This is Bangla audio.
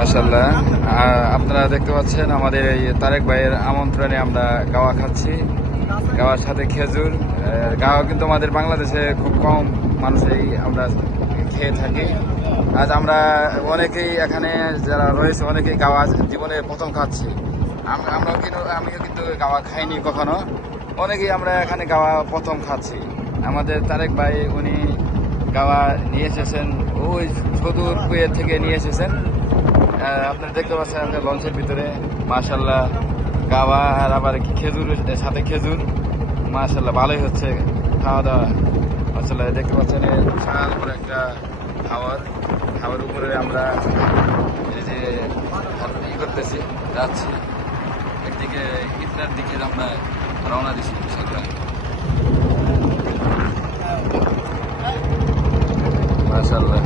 মাশাল্লাহ আপনারা দেখতে পাচ্ছেন আমাদের এই তারেক ভাইয়ের আমন্ত্রণে আমরা গাওয়া খাচ্ছি। গাওয়ার সাথে খেজুর। গাওয়া কিন্তু আমাদের বাংলাদেশে খুব কম মানুষই আমরা খেয়ে থাকি। আজ আমরা অনেকেই এখানে যারা রয়েছে, অনেকেই গাওয়া জীবনে প্রথম খাচ্ছি। আম- আমরাও কিন্তু, আমিও কিন্তু গাওয়া খাইনি কখনো। অনেকেই আমরা এখানে গাওয়া প্রথম খাচ্ছি। আমাদের তারেক ভাই, উনি গাওয়া নিয়ে এসেছেন। ওই সদূর কুয়েত থেকে নিয়ে এসেছেন। আপনারা দেখতে পাচ্ছেন আমাদের লঞ্চের ভিতরে মাশাল্লাহ গাওয়া আর আবার কি খেজুর সাথে খেজুর। মাশাল্লাহ ভালোই হচ্ছে। খাওয়া দাওয়া মাশাল্লাহ দেখতে পাচ্ছেন বিশাল বড় একটা খাওয়ার খাওয়ার উপরে আমরা এই যে ই করতেছি, যাচ্ছি। একদিকে ইটনার, দিকে আমরা রওনা দিচ্ছি ইনশাল্লাহ মাশাল্লাহ